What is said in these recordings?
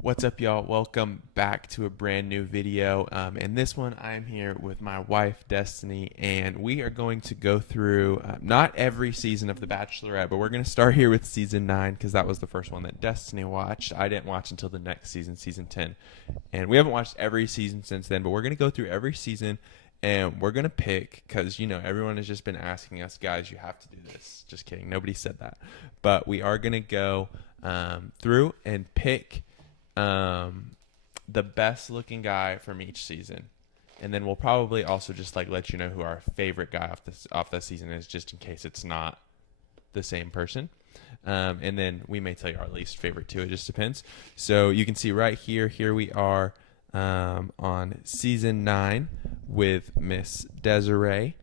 What's up, y'all? Welcome back to a brand new video. In this one, I'm here with my wife, Destiny, and we are going to go through not every season of The Bachelorette, but we're going to start here with season 9 because that was the first one that Destiny watched. I didn't watch until the next season, season 10. And we haven't watched every season since then, but we're going to go through every season and we're going to pick because, everyone has just been asking us, guys, you have to do this. Just kidding. Nobody said that. But we are going to go through and pick the best looking guy from each season, and then we'll probably also just let you know who our favorite guy off the season is, just in case it's not the same person. And then we may tell you our least favorite too. It just depends. So you can see right here we are on season 9 with Miss Desiree,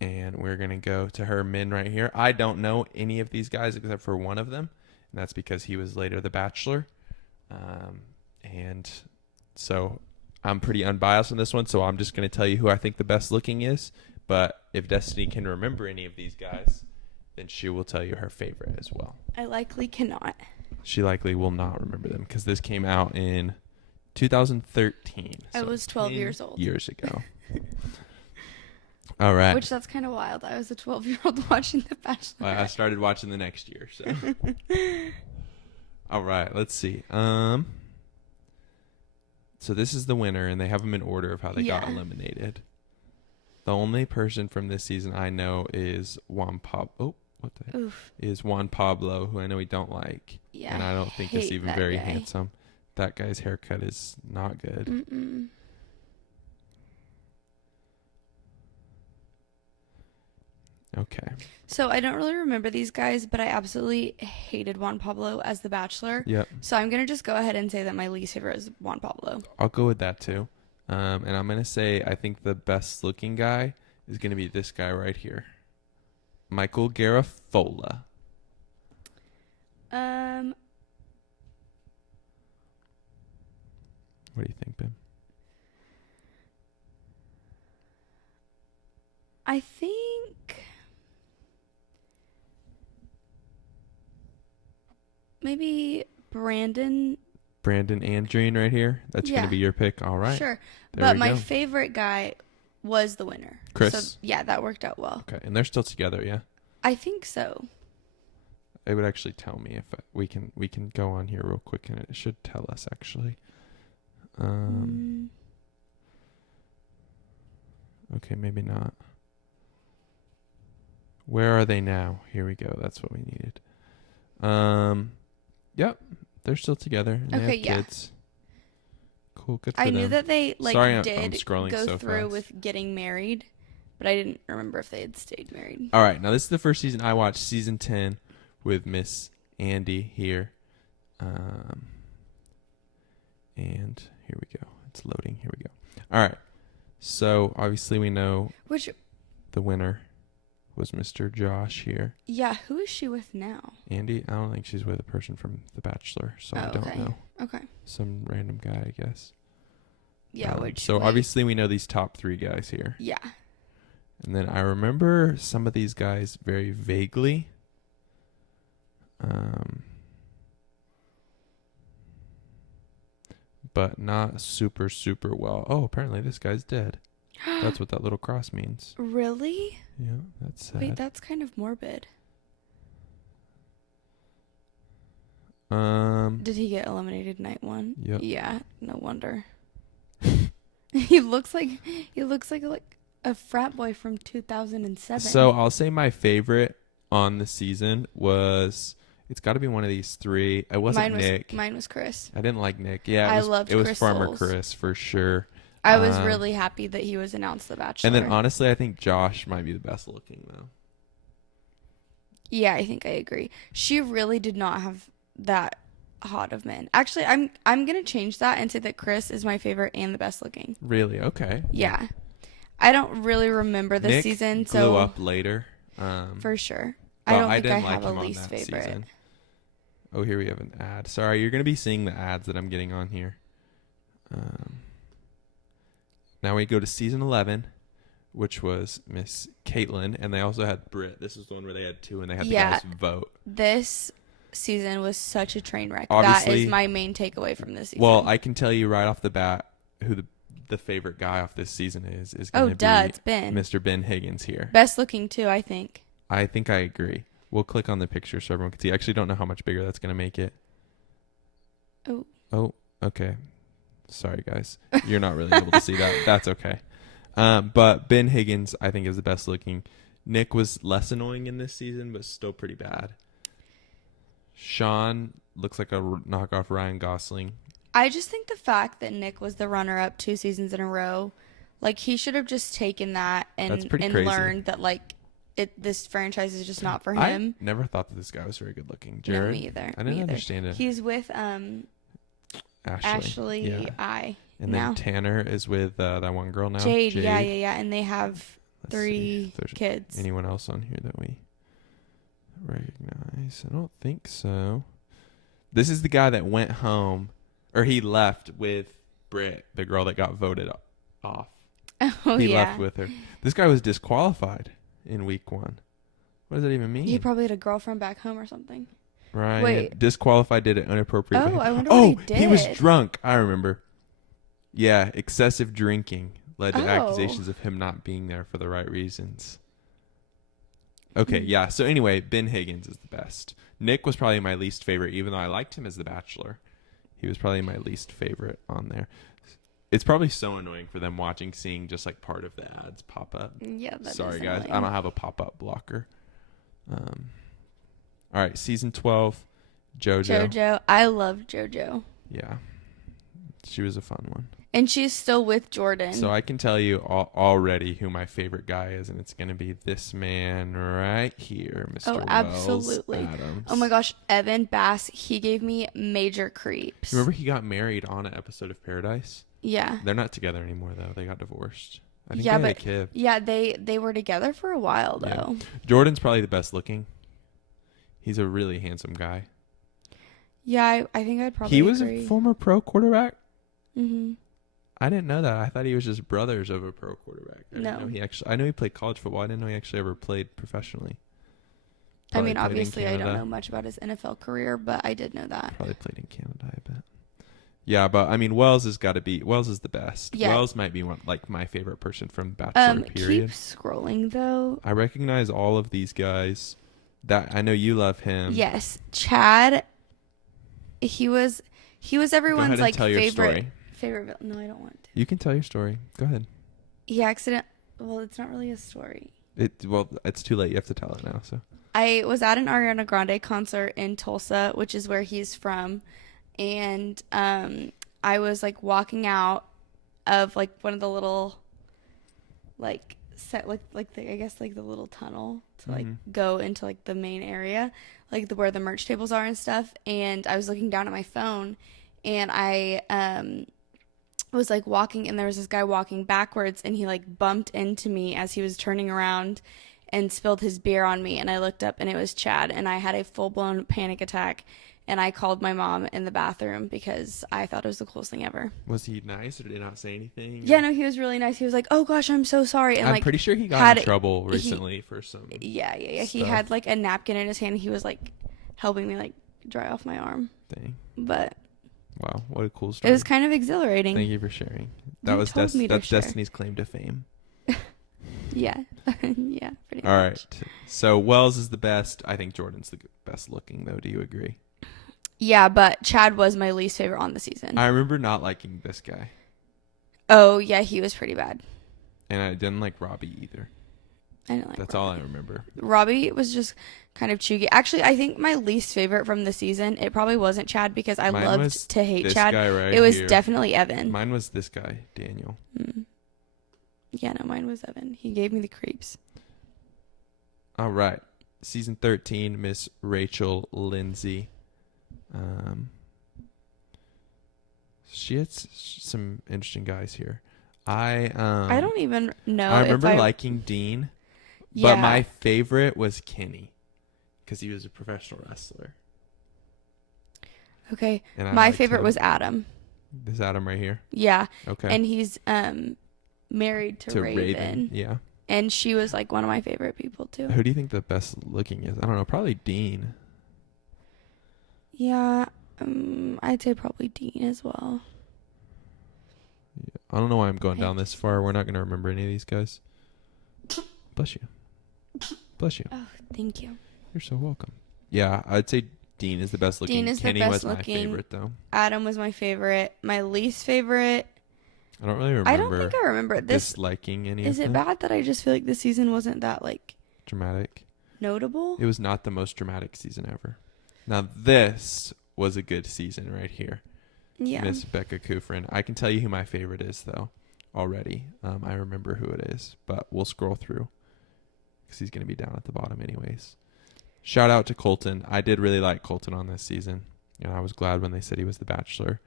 and we're gonna go to her men right here. I don't know any of these guys except for one of them, and that's because he was later the Bachelor. And so I'm pretty unbiased on this one, so I'm just going to tell you who I think the best looking is. But if Destiny can remember any of these guys, then she will tell you her favorite as well. I likely cannot. She likely will not remember them because this came out in 2013. I was 12 years old. Years ago. All right. Which, that's kind of wild. I was a 12-year-old watching The Bachelor. I started watching the next year, so. All right, let's see. So this is the winner, and they have them in order of how they got eliminated. The only person from this season I know is Juan Pablo. Is Juan Pablo, who I know we don't like. Yeah, and I don't think is even very handsome. That guy's haircut is not good. Mm-mm. Okay. So I don't really remember these guys, but I absolutely hated Juan Pablo as the Bachelor. Yep. So I'm going to just go ahead and say that my least favorite is Juan Pablo. I'll go with that too. And I'm going to say I think the best looking guy is going to be this guy right here. Michael Garafola. What do you think, Ben? I think maybe Brandon Andreen right here. That's going to be your pick. All right. Sure. But my favorite guy was the winner. Chris. So, yeah, that worked out well. Okay. And they're still together, yeah? I think so. It would actually tell me if we can go on here real quick, and it should tell us actually. Okay, maybe not. Where are they now? Here we go. That's what we needed. Yep. They're still together. And they have kids. Cool. Good for them. I knew that they did go through with getting married, but I didn't remember if they had stayed married. All right. Now this is the first season I watched, season 10, with Miss Andy here. And here we go. It's loading. Here we go. All right. So obviously we know the winner was Mr. Josh here. Yeah, who is she with now? Andy? I don't think she's with a person from The Bachelor, so I don't know. Okay. Some random guy, I guess. Yeah, obviously we know these top 3 guys here. Yeah. And then I remember some of these guys very vaguely. But not super, super well. Oh, apparently this guy's dead. That's what that little cross means. Really? Yeah, that's sad. Wait, that's kind of morbid. Did he get eliminated night 1? Yep. Yeah, no wonder. He looks like a frat boy from 2007. So I'll say my favorite on the season was, it's got to be one of these 3. It wasn't Nick. Mine was Chris. I didn't like Nick. Yeah, I loved Chris. It was Farmer Chris for sure. I was really happy that he was announced the Bachelor. And then honestly, I think Josh might be the best looking though. Yeah, I think I agree. She really did not have that hot of men. Actually, I'm gonna change that and say that Chris is my favorite and the best looking. Really? Okay. Yeah. I don't really remember this season, Nick so blew up later. For sure. Well, I don't think I like have a least favorite. Season. Oh, here we have an ad. Sorry, you're gonna be seeing the ads that I'm getting on here. Now we go to season 11, which was Miss Caitlin, and they also had Britt. This is the one where they had 2 and they had the guys vote. This season was such a train wreck. That Obviously, is my main takeaway from this season. well, I can tell you right off the bat who the favorite guy off this season is going to be it's Ben. Mr. Ben Higgins here. Best looking too, I think. I think I agree. We'll click on the picture so everyone can see. I actually don't know how much bigger that's going to make it. Oh, okay. Sorry, guys. You're not really able to see that. That's okay. But Ben Higgins, I think, is the best looking. Nick was less annoying in this season, but still pretty bad. Sean looks like a knockoff Ryan Gosling. I just think the fact that Nick was the runner-up 2 seasons in a row, like, he should have just taken that and crazy. learned that, like, this franchise is just not for him. I never thought that this guy was very good looking. Jared? No, me either. I didn't understand it. He's with Ashley yeah. I. And now. then Tanner is with that one girl now. Jade. Yeah. And they have 3 kids. Anyone else on here that we recognize? I don't think so. This is the guy that went home, or he left with Britt, the girl that got voted off. Oh, he left with her. This guy was disqualified in week 1. What does that even mean? He probably had a girlfriend back home or something. Right. Wait. Disqualified, did it inappropriately. Oh, I wonder what he did. He was drunk. I remember. Yeah, excessive drinking led to accusations of him not being there for the right reasons. Okay, yeah. So anyway, Ben Higgins is the best. Nick was probably my least favorite, even though I liked him as the Bachelor. He was probably my least favorite on there. It's probably so annoying for them seeing just like part of the ads pop up. Yeah, that's Sorry, guys. annoying. I don't have a pop-up blocker. All right, season 12, JoJo. I love JoJo. Yeah. She was a fun one. And she's still with Jordan. So I can tell you already who my favorite guy is, and it's going to be this man right here, Mr. Oh, absolutely. Wells Adams. Oh my gosh, Evan Bass, he gave me major creeps. Remember he got married on an episode of Paradise? Yeah. They're not together anymore, though. They got divorced. I think yeah, they had but a kid. Yeah, they were together for a while, though. Yeah. Jordan's probably the best looking. He's a really handsome guy. Yeah, I think I'd probably He was agree. a former pro quarterback? Mm-hmm. I didn't know that. I thought he was just brothers of a pro quarterback. No. I know he played college football. I didn't know he actually ever played professionally. I mean, obviously, I don't know much about his NFL career, but I did know that. Probably played in Canada, I bet. Yeah, but I mean, Wells is the best. Yeah. Wells might be my favorite person from Bachelor period. Keep scrolling though. I recognize all of these guys. That I know you love him. Yes, Chad. He was everyone's like favorite. No, I don't want to. You can tell your story. Go ahead. Well, it's not really a story. It's too late. You have to tell it now. So I was at an Ariana Grande concert in Tulsa, which is where he's from, and I was like walking out of like one of the little like set like the I guess like the little tunnel to like go into like the main area, like where the merch tables are and stuff, and I was looking down at my phone, and I was like walking, and there was this guy walking backwards, and he like bumped into me as he was turning around and spilled his beer on me, and I looked up and it was Chad, and I had a full-blown panic attack, and I called my mom in the bathroom because I thought it was the coolest thing ever. was he nice or did he not say anything? Yeah, no, he was really nice. He was like, "Oh gosh, I'm so sorry," and I'm like pretty sure he got in trouble recently for some. Yeah. Stuff. He had like a napkin in his hand. He was like helping me like dry off my arm. Dang. But wow, what a cool story. it was kind of exhilarating. Thank you for sharing. That's Destiny's claim to fame. Yeah. Yeah, pretty much. All right. So Wells is the best. I think Jordan's the best looking, though. Do you agree? Yeah, but Chad was my least favorite on the season. I remember not liking this guy. Oh, yeah, he was pretty bad. And I didn't like Robbie either. I didn't like That's Robbie. all I remember. Robbie was just kind of chuggy. Actually, I think my least favorite from the season, it probably wasn't Chad because I loved to hate Chad. It was definitely Evan. Mine was this guy, Daniel. Yeah, no, mine was Evan. He gave me the creeps. All right. Season 13, Miss Rachel Lindsay. She had some interesting guys here. I don't even know. I remember liking Dean, but my favorite was Kenny because he was a professional wrestler. Okay, my favorite was Adam. This Adam right here. Yeah. Okay. And he's married to Raven. Yeah. And she was like one of my favorite people too. Who do you think the best looking is? I don't know. Probably Dean. Yeah, I'd say probably Dean as well. Yeah. I don't know why I'm going down I this far. We're not going to remember any of these guys. Bless you. Bless you. Oh, thank you. You're so welcome. Yeah, I'd say Dean is the best looking. Dean is Kenny the best was looking. my favorite, though. Adam was my favorite. My least favorite. I don't really remember. I don't think I remember this. Disliking any Is of it them. bad that I just feel like this season wasn't that like Dramatic. notable? It was not the most dramatic season ever. Now, this was a good season right here. Yeah. Miss Becca Kufrin. I can tell you who my favorite is, though, already. I remember who it is, but we'll scroll through because he's going to be down at the bottom anyways. Shout out to Colton. I did really like Colton on this season, and I was glad when they said he was the Bachelor.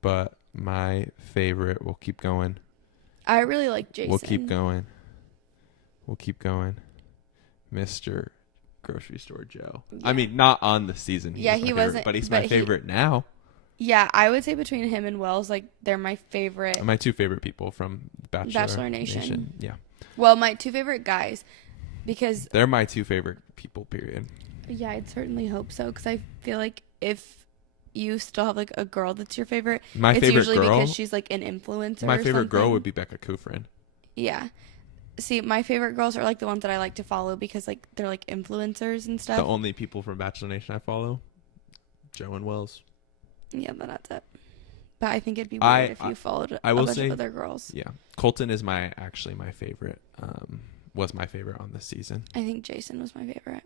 But my favorite, we'll keep going. I really like Jason. We'll keep going. We'll keep going. Mr. Grocery Store Joe. Yeah. I mean, not on the season. Yeah, he wasn't. But he's my favorite now. Yeah, I would say between him and Wells, like they're my favorite. My two favorite people from Bachelor Nation. Yeah. Well, my two favorite guys, because they're my two favorite people, period. Yeah, I'd certainly hope so, because I feel like if you still have like a girl that's your favorite, My it's favorite usually girl, because she's like an influencer. My or favorite girl something. would be Becca Kufrin. Yeah. See, my favorite girls are like the ones that I like to follow because like they're like influencers and stuff. The only people from Bachelor Nation I follow, Joe and Wells. Yeah, but that's it. But I think it'd be weird if you followed a bunch of other girls. Yeah, Colton is my favorite. Was my favorite on this season. I think Jason was my favorite.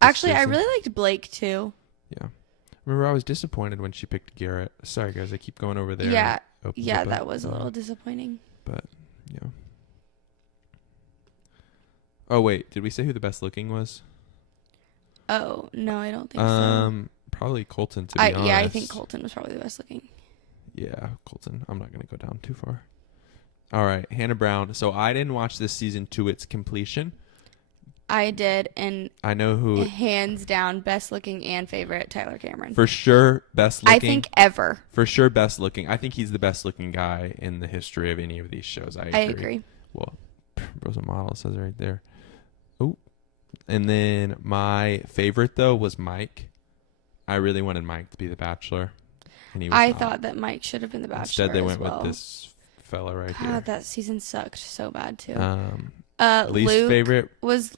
Actually, I really liked Blake too. Yeah. Remember, I was disappointed when she picked Garrett. Sorry, guys, I keep going over there. Yeah, yeah, that was a little disappointing. But yeah. Oh wait, did we say who the best looking was? Oh no, I don't think so. Probably Colton. To be honest. Yeah, I think Colton was probably the best looking. Yeah, Colton. I'm not gonna go down too far. All right, Hannah Brown. So I didn't watch this season to its completion. I did, and I know who. Hands down, best looking and favorite, Tyler Cameron. For sure, best looking. I think ever. For sure, best looking. I think he's the best looking guy in the history of any of these shows. I agree. Well, Rosa Model says it right there. Oh, and then my favorite though was Mike. I really wanted Mike to be the Bachelor, and he was I not. thought that Mike should have been the Bachelor. Instead, they went with this fella right God, here. that season sucked so bad too. Least Luke favorite was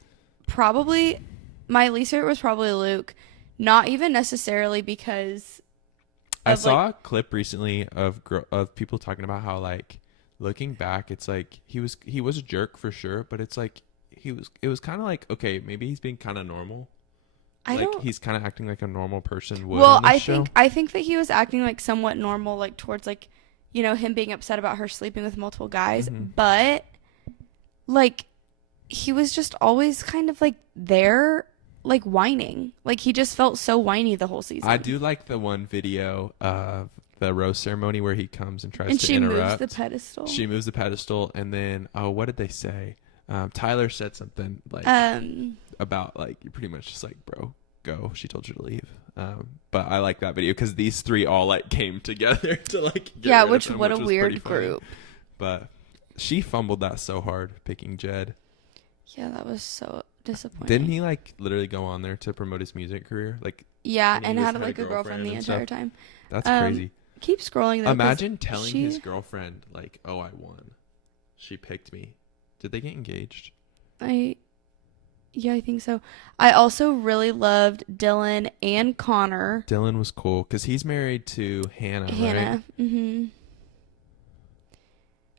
probably my least favorite was probably Luke. Not even necessarily because I saw a clip recently of people talking about how like looking back, it's like he was a jerk for sure, but it's like it was kind of like, okay, maybe he's being kind of normal. He's kind of acting like a normal person would. Well, on this show. I think that he was acting like somewhat normal, like towards like, you know, him being upset about her sleeping with multiple guys, but like he was just always kind of like there, like whining. Like he just felt so whiny the whole season. I do like the one video of the rose ceremony where he comes and tries to interrupt. And she moves the pedestal. She moves the pedestal, and then what did they say? Tyler said something like about like you're pretty much just like, bro, go. She told you to leave. But I like that video because these three all like came together to like get rid of him, what a weird group. But she fumbled that so hard picking Jed. Yeah, that was so disappointing. Didn't he like literally go on there to promote his music career? Like and had like a girlfriend the entire time. That's crazy. Keep scrolling though. Imagine telling his girlfriend like, "Oh, I won. She picked me." Did they get engaged? Yeah, I think so. I also really loved Dylan and Connor. Dylan was cool because he's married to Hannah.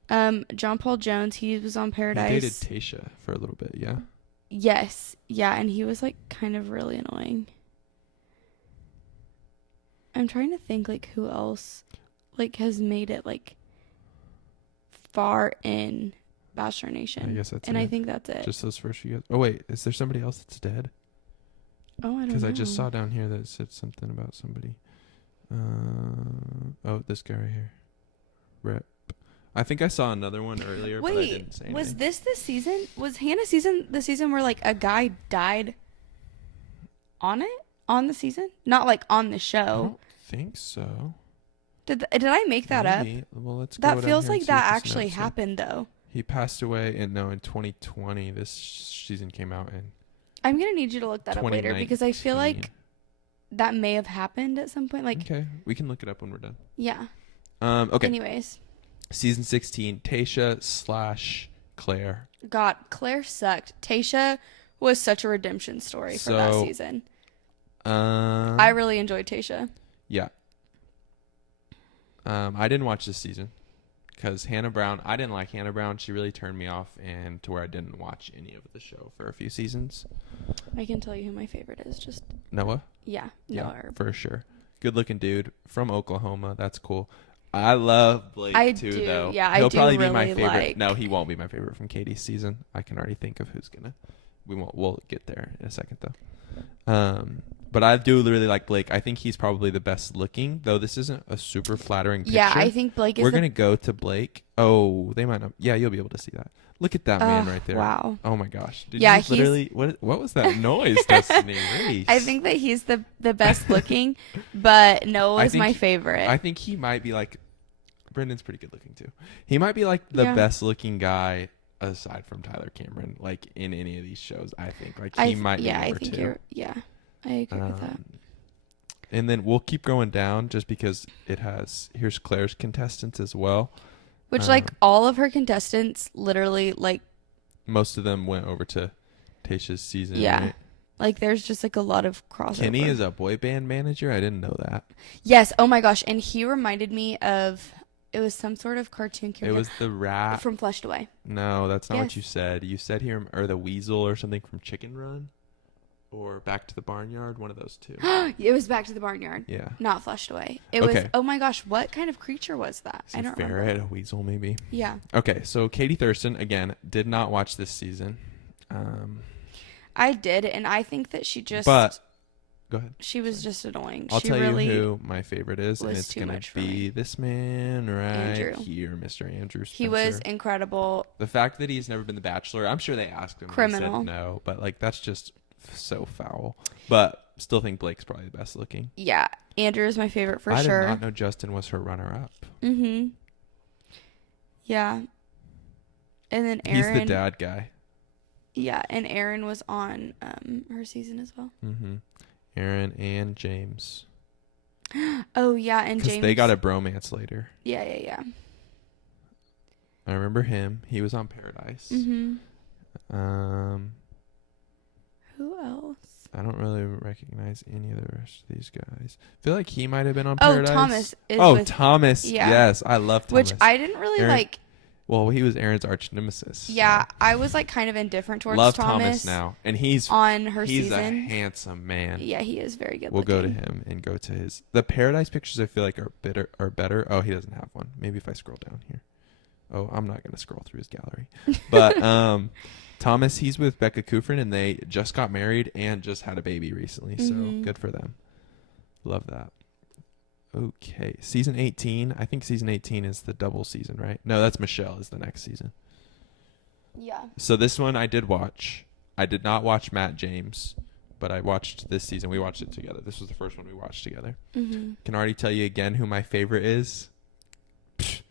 Right? John Paul Jones, he was on Paradise. He dated Tayshia for a little bit, yeah? Yes. Yeah, and he was like kind of really annoying. I'm trying to think like who else like has made it like far in Bachelor Nation. I guess that's and it. I think that's it. Just those first few guys. Oh wait, is there somebody else that's dead? Oh, I don't know. Because I just saw down here that it said something about somebody. Oh, this guy right here. Rep. I think I saw another one earlier, but I didn't say anything. Was this the season? Was Hannah season the season where like a guy died on it? On the season? Not like on the show. I don't think so. Did I make that Maybe. up? Well, let's go That down feels here and like see what that this actually note said. happened though. He passed away in 2020. This season came out in I'm gonna need you to look that up later because I feel like that may have happened at some point. Like, Okay, we can look it up when we're done. yeah. Okay. Anyways. Season 16, Tayshia / Claire. God, Claire sucked. Tayshia was such a redemption story for that season. I really enjoyed Tayshia. Yeah. I didn't watch this season because Hannah Brown, I didn't like Hannah Brown. She really turned me off, and to where I didn't watch any of the show for a few seasons. I can tell you who my favorite is. Just Noah? Yeah, Noah Herb. For sure. Good looking dude from Oklahoma. That's cool. I love Blake too, though. Yeah, He'll I do probably be really my favorite. like. No, he won't be my favorite from Katie's season. I can already think of who's gonna. We'll get there in a second though. But I do really like Blake. I think he's probably the best looking, though this isn't a super flattering picture. Yeah, I think Blake is. We're gonna go to Blake. Oh, they might not. Yeah, you'll be able to see that. Look at that man right there. Wow. Oh my gosh. Did Yeah, you literally what was that noise, Destiny? Reese? I think that he's the best looking, but Noah is my favorite. I think he might be like Brendan's pretty good looking too. He might be like the best looking guy aside from Tyler Cameron, like in any of these shows. I think like he might be number two. I agree with that. And then we'll keep going down just because here's Claire's contestants as well. Which like all of her contestants literally like most of them went over to Tayshia's season. Yeah. Right? Like there's just like a lot of crossover. Kenny is a boy band manager. I didn't know that. Yes. Oh my gosh. And he reminded me of it was some sort of cartoon character. It was the rat from Flushed Away. No, that's not what you said. You said here or the weasel or something from Chicken Run. Or Back to the Barnyard, one of those two. It was Back to the Barnyard. Yeah. Not Flushed Away. It was, oh my gosh, what kind of creature was that? I don't remember. A ferret, a weasel maybe. Yeah. Okay, so Katie Thurston, again, did not watch this season. I did, and I think that she just... But, go ahead. She was just annoying. I'll tell you who my favorite is, and it's going to be this man Andrew. Here, Mr. Andrew Spencer. He was incredible. The fact that he's never been the Bachelor, I'm sure they asked him. Criminal. And he said no, but like that's just... so foul, but still think Blake's probably the best looking. Yeah, Andrew is my favorite for sure. I did not know Justin was her runner-up. Yeah, and then Aaron. He's the dad guy. Yeah, and Aaron was on her season as well. Aaron and James. Oh yeah, and James. They got a bromance later. Yeah. I remember him. He was on Paradise. Who else? I don't really recognize any of the rest of these guys. I feel like he might have been on Paradise. Thomas. Thomas. Yeah. Yes, I love Thomas. Which I didn't really like. Well, he was Aaron's arch nemesis. Yeah, so. I was like kind of indifferent towards love Thomas now, and he's on her he's season. He's a handsome man. Yeah, he is very good. We'll go to him and go to his. The Paradise pictures I feel like are better. Oh, he doesn't have one. Maybe if I scroll down here. Oh, I'm not gonna scroll through his gallery, but Thomas, he's with Becca Kufrin, and they just got married and just had a baby recently. So good for them. Love that. Okay, season 18. I think season 18 is the double season, right? No, that's Michelle is the next season. Yeah. So this one I did watch. I did not watch Matt James, but I watched this season. We watched it together. This was the first one we watched together. Can already tell you again who my favorite is. It's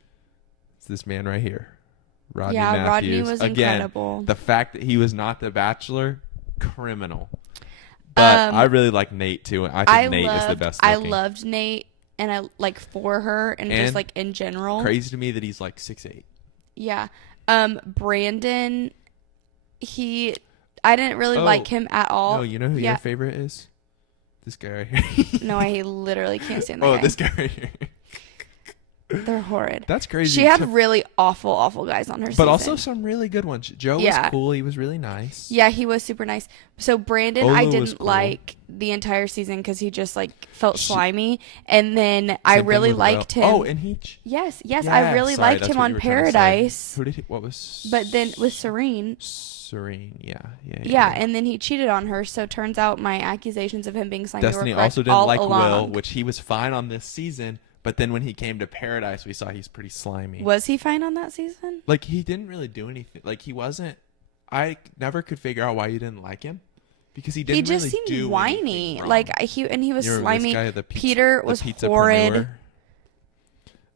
this man right here. Rodney Matthews. Rodney was again, incredible. The fact that he was not the Bachelor, criminal. But I really like Nate too. I think Nate is the best looking. I loved Nate, and I like for her, and just like in general. Crazy to me that he's like 6'8". Yeah. Brandon, I didn't really like him at all. No, you know who your favorite is? This guy right here. No, I literally can't stand that guy. This guy right here. They're horrid. That's crazy. She had really awful guys on her season. But also some really good ones. Joe was cool. He was really nice. Yeah, he was super nice. So Brandon, I didn't like the entire season because he just like felt slimy. And then I really liked him. Oh, and he... Yes, I really liked him on Paradise. Who did he... What was... But then with Serene. Yeah, and then he cheated on her. So turns out my accusations of him being slimy Destiny were correct also didn't all like along. Will, which he was fine on this season. But then when he came to Paradise, we saw he's pretty slimy. Was he fine on that season? Like, he didn't really do anything. Like, he wasn't... I never could figure out why you didn't like him. Because he didn't really do anything. He just seemed whiny. Like, he was slimy. Guy, Peter was horrid.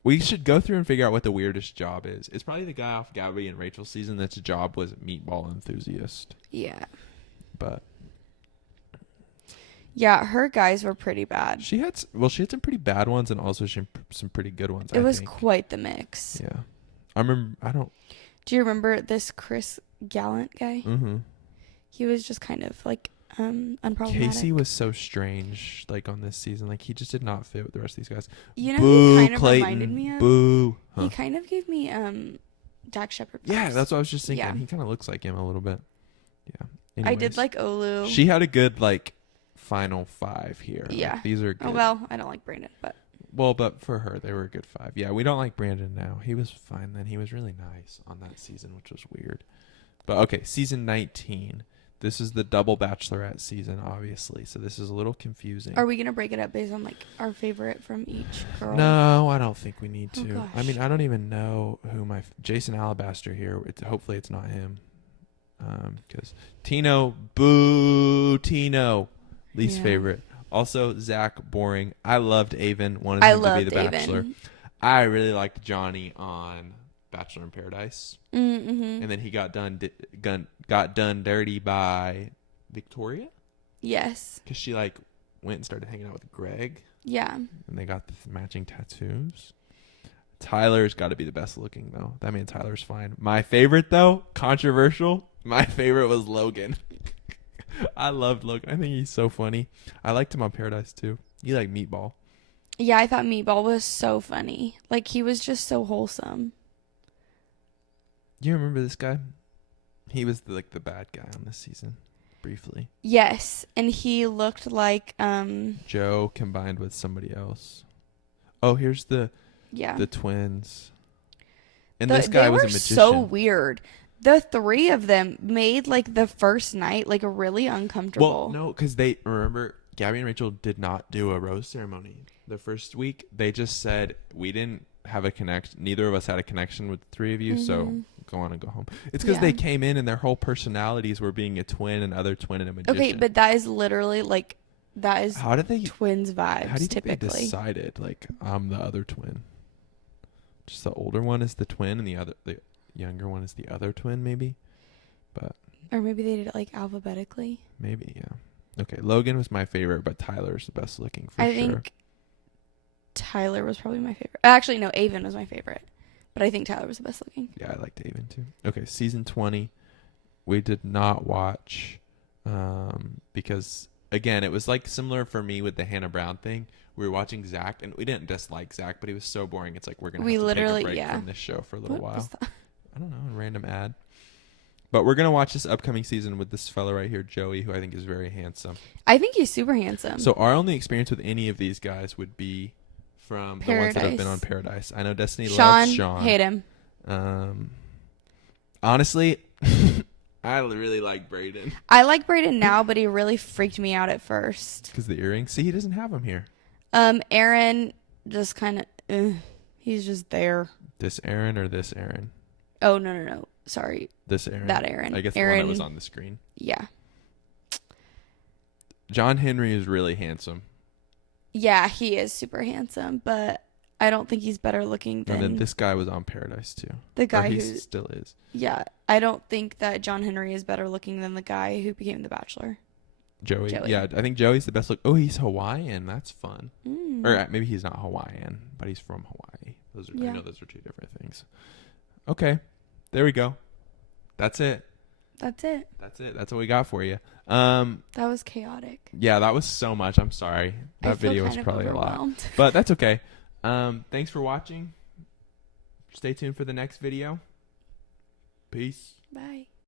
We should go through and figure out what the weirdest job is. It's probably the guy off Gabby and Rachel's season that's job was meatball enthusiast. Yeah. But... Yeah, her guys were pretty bad. She had some pretty bad ones, and also some pretty good ones. It I was think. quite the mix. Yeah, I remember. I don't. Do you remember this Chris Gallant guy? Mm-hmm. He was just kind of like unproblematic. Casey was so strange, like on this season. Like he just did not fit with the rest of these guys. You know Boo, who kind of Clayton. reminded me of? Boo. Huh. He kind of gave me Dax Shepard. Yeah, that's what I was just thinking. Yeah. He kind of looks like him a little bit. Yeah. I did Anyways, like Olu. She had a good like final 5 here. Yeah. Like, these are good. Oh well, I don't like Brandon, but But for her, they were a good 5. Yeah, we don't like Brandon now. He was fine then. He was really nice on that season, which was weird. But okay, season 19. This is the double Bachelorette season, obviously. So this is a little confusing. are we gonna break it up based on like our favorite from each girl? No, I don't think we need to. Oh, I mean, gosh. I don't even know who Jason Alabaster here. Hopefully it's not him. Because Tino, boo, Tino, least Yeah. favorite. Also, Zach, boring. I loved Avon. Wanted him to be the Bachelor. Avon. I really liked Johnny on Bachelor in Paradise, Mm-hmm. and then he got done dirty by Victoria Yes. because she like went and started hanging out with Greg, Yeah. and they got the matching tattoos. Tyler's got to be the best looking though. That means Tyler's fine. My favorite though, controversial. My favorite was Logan. I loved Logan. I think he's so funny. I liked him on Paradise too. You like Meatball. Yeah, I thought Meatball was so funny. Like he was just so wholesome. You remember this guy? He was the bad guy on this season, briefly. Yes, and he looked like Joe combined with somebody else. Oh, here's the yeah. twins. And this guy they was a were magician. so weird. The 3 of them made like the first night like really uncomfortable. Well, no, because they remember Gabby and Rachel did not do a rose ceremony the first week. They just said we didn't have a connection. Neither of us had a connection with the 3 of you, so go on and go home. It's because they came in and their whole personalities were being a twin, another twin, and a magician. Okay, but that is literally like that is how did they? twins vibes. How do you think they typically decided? Like I'm the other twin. Just the older one is the twin, and the younger one is the other twin, maybe. But or maybe they did it like alphabetically. maybe, yeah. Okay, Logan was my favorite, but Tyler's the best looking for sure. I think Tyler was probably my favorite. Actually, no, Avon was my favorite. But I think Tyler was the best looking. Yeah, I liked Avon too. Okay, season 20. We did not watch because, again, it was like similar for me with the Hannah Brown thing. We were watching Zach, and we didn't dislike Zach, but he was so boring. It's like we're going to have to take a break from this show for a little while. I don't know, a random ad. But we're going to watch this upcoming season with this fella right here, Joey, who I think is very handsome. I think he's super handsome. So our only experience with any of these guys would be from the ones that have been on Paradise. I know Destiny loves Sean. Hate him. Honestly, I really like Brayden. I like Brayden now, but he really freaked me out at first. Because the earrings. See, he doesn't have them here. Aaron just kind of, he's just there. This Aaron or this Aaron? Oh, no. Sorry. This Aaron. That Aaron. I guess Aaron, the one that was on the screen. Yeah. John Henry is really handsome. Yeah, he is super handsome, but I don't think he's better looking than... And then this guy was on Paradise too. The guy he who... still is. Yeah, I don't think that John Henry is better looking than the guy who became the Bachelor. Joey. Yeah, I think Joey's the best look. Oh, he's Hawaiian. That's fun. Or maybe he's not Hawaiian, but he's from Hawaii. I know those are 2 different things. Okay, there we go. That's it. That's it. That's what we got for you. That was chaotic. Yeah, that was so much. I'm sorry. That video was probably a lot. But that's okay. Thanks for watching. Stay tuned for the next video. Peace. Bye.